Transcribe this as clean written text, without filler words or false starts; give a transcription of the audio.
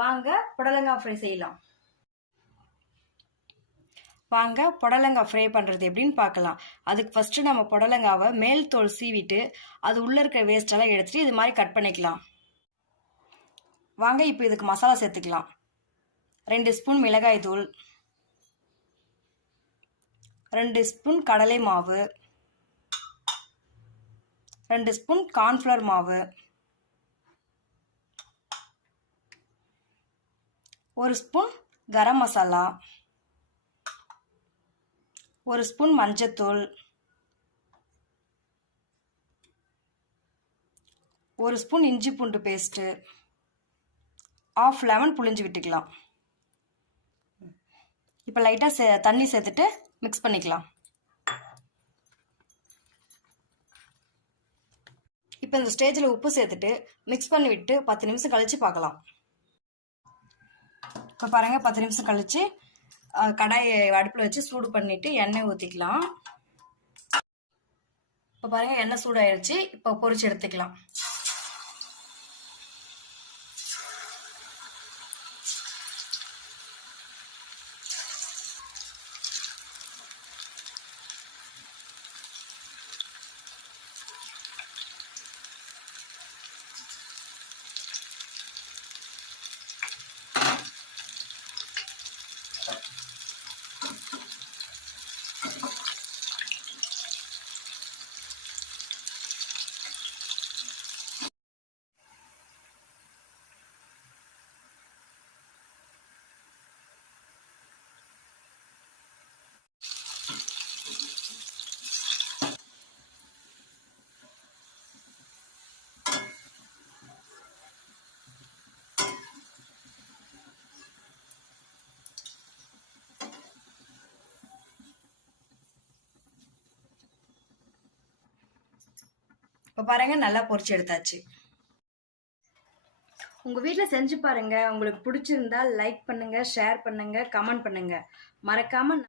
வாங்க புடலங்காய் ஃப்ரை செய்யலாம். வாங்க புடலங்காய் ஃப்ரை பண்ணுறது எப்படின்னு பார்க்கலாம். அதுக்கு ஃபஸ்ட்டு நம்ம புடலங்காவை மேல் தோல் சீவிட்டு அது உள்ளே இருக்க வேஸ்டெல்லாம் எடுத்துட்டு இது மாதிரி கட் பண்ணிக்கலாம். வாங்க இப்போ இதுக்கு மசாலா சேர்த்துக்கலாம். 2 ஸ்பூன் மிளகாய் தூள், 2 ஸ்பூன் கடலை மாவு, 2 ஸ்பூன் கார்ன்ஃப்ளவர் மாவு, 1 ஸ்பூன் கரம் மசாலா, 1 ஸ்பூன் மஞ்சத்தூள், 1 ஸ்பூன் இஞ்சி பூண்டு பேஸ்ட்டு, 1/2 லெமன் புழிஞ்சு விட்டுக்கலாம். இப்போ லைட்டாக தண்ணி சேர்த்துட்டு மிக்ஸ் பண்ணிக்கலாம். இப்போ இந்த ஸ்டேஜில் உப்பு சேர்த்துட்டு மிக்ஸ் பண்ணி விட்டு 10 நிமிஷம் கழித்து பார்க்கலாம். இப்போ பாருங்கள், 10 நிமிஷம் கழித்து கடாயை அடுப்பில் வச்சு சூடு பண்ணிவிட்டு எண்ணெய் ஊற்றிக்கலாம். இப்போ பாருங்கள், எண்ணெய் சூடாயிருச்சு. இப்போ பொரிச்சு எடுத்துக்கலாம். இப்போ பாருங்க, நல்லா பொரிச்சு எடுத்தாச்சு. உங்கள் வீட்டில் செஞ்சு பாருங்க. உங்களுக்கு பிடிச்சிருந்தா லைக் பண்ணுங்க, ஷேர் பண்ணுங்க, கமெண்ட் பண்ணுங்க. மறக்காம